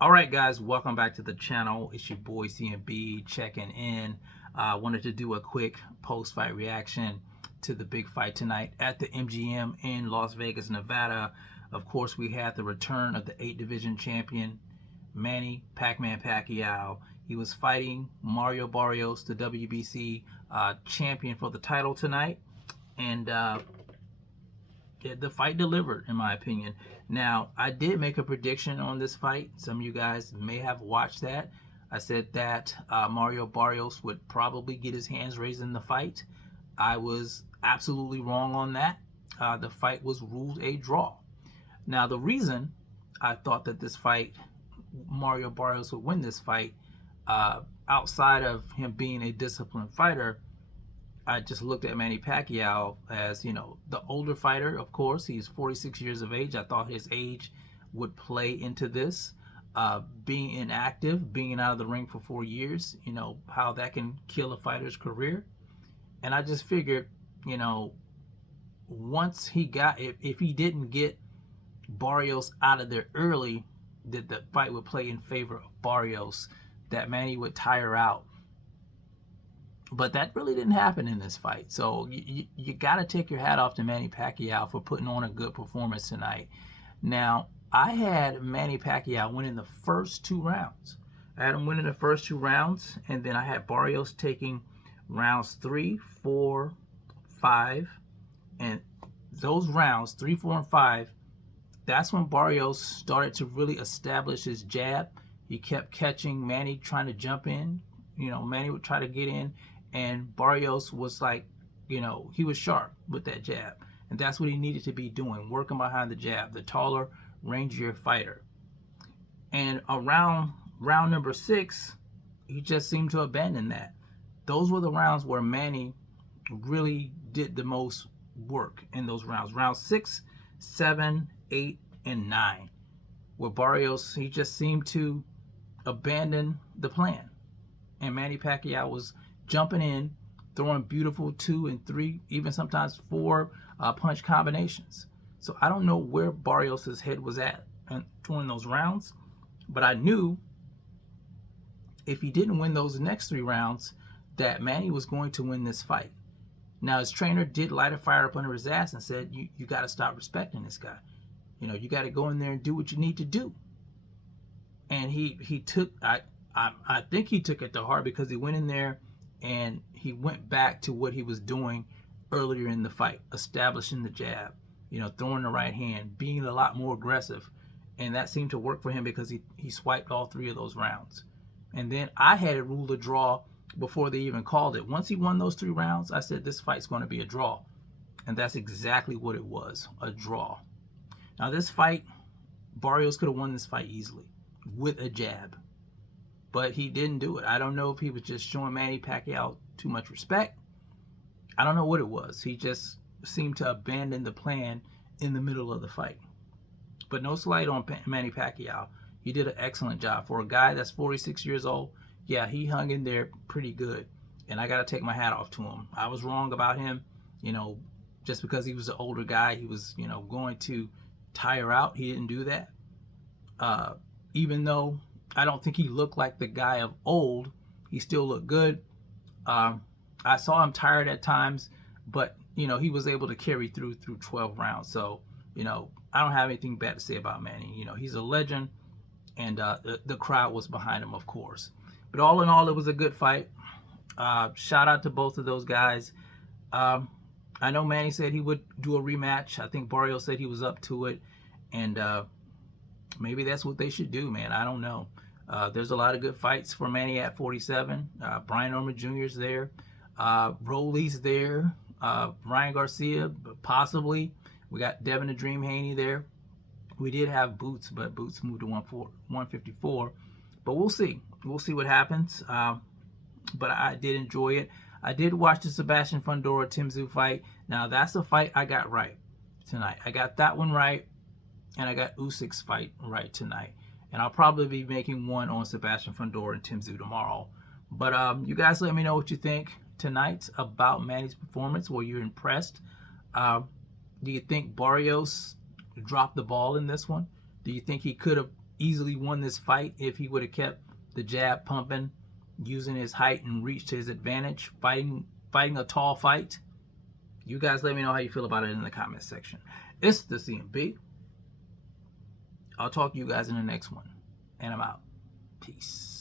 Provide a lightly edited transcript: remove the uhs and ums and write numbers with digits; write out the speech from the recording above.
All right, guys, welcome back to the channel. It's your boy CMB checking in. I wanted to do a quick post-fight reaction to the big fight tonight at the MGM in Las Vegas, Nevada. Of course, we had the return of the 8 division champion, Manny Pacquiao. He was fighting Mario Barrios, the WBC champion, for the title tonight. And the fight delivered, in my opinion. Now, I did make a prediction on this fight. Some of you guys may have watched that. I said that Mario Barrios would probably get his hands raised in the fight. I was absolutely wrong on that. The fight was ruled a draw. Now, the reason I thought that this fight, Mario Barrios would win this fight, outside of him being a disciplined fighter, I just looked at Manny Pacquiao as, the older fighter. Of course, he's 46 years of age. I thought his age would play into this. Being inactive, being out of the ring for 4 years, how that can kill a fighter's career. And I just figured, once he got, if he didn't get Barrios out of there early, that the fight would play in favor of Barrios, that Manny would tire out. But that really didn't happen in this fight. So you got to take your hat off to Manny Pacquiao for putting on a good performance tonight. Now, I had Manny Pacquiao winning the first 2 rounds. I had him winning the first 2 rounds, and then I had Barrios taking rounds 3, 4, 5, and those rounds, 3, 4, and 5, that's when Barrios started to really establish his jab. He kept catching Manny trying to jump in. Manny would try to get in, and Barrios was like, he was sharp with that jab. And that's what he needed to be doing, working behind the jab, the taller, rangier fighter. And around round number 6, he just seemed to abandon that. Those were the rounds where Manny really did the most work in those rounds. Round 6, 7, 8, and 9. Where Barrios, he just seemed to abandon the plan. And Manny Pacquiao was jumping in, throwing beautiful 2 and 3, even sometimes 4 punch combinations. So I don't know where Barrios' head was at during those rounds, but I knew if he didn't win those next 3 rounds, that Manny was going to win this fight. Now, his trainer did light a fire up under his ass and said, you got to stop respecting this guy. You got to go in there and do what you need to do. And he took, I think he took it to heart, because he went in there and he went back to what he was doing earlier in the fight, establishing the jab, throwing the right hand, being a lot more aggressive. And that seemed to work for him, because he swiped all 3 of those rounds. And then I had it ruled a draw before they even called it. Once he won those 3 rounds, I said this fight's going to be a draw. And that's exactly what it was, a draw. Now, this fight, Barrios could have won this fight easily with a jab, but he didn't do it. I don't know if he was just showing Manny Pacquiao too much respect. I don't know what it was. He just seemed to abandon the plan in the middle of the fight. But no slight on Manny Pacquiao. He did an excellent job. For a guy that's 46 years old, yeah, he hung in there pretty good. And I got to take my hat off to him. I was wrong about him. Just because he was an older guy, he was, going to tire out. He didn't do that. Even though I don't think he looked like the guy of old, he still looked good. I saw him tired at times, but he was able to carry through 12 rounds. So I don't have anything bad to say about Manny. He's a legend, and the crowd was behind him, of course. But all in all, it was a good fight. Shout out to both of those guys. I know Manny said he would do a rematch. I think Barrios said he was up to it, and maybe that's what they should do, man. I don't know. There's a lot of good fights for Manny at 47. Brian Norman Jr. is there. Rolly's there. Ryan Garcia, possibly. We got Devin the Dream Haney there. We did have Boots, but Boots moved to 154. But we'll see. We'll see what happens. But I did enjoy it. I did watch the Sebastian Fundora Tim Tszyu fight. Now, that's a fight I got right tonight. I got that one right, and I got Usyk's fight right tonight. And I'll probably be making one on Sebastian Fundora and Tim Tszyu tomorrow. But you guys let me know what you think tonight about Manny's performance. Were you impressed? Do you think Barrios dropped the ball in this one? Do you think he could have easily won this fight if he would have kept the jab pumping, using his height and reach to his advantage, fighting a tall fight. You guys let me know how you feel about it in the comment section. It's the CMB. I'll talk to you guys in the next one. And I'm out. Peace.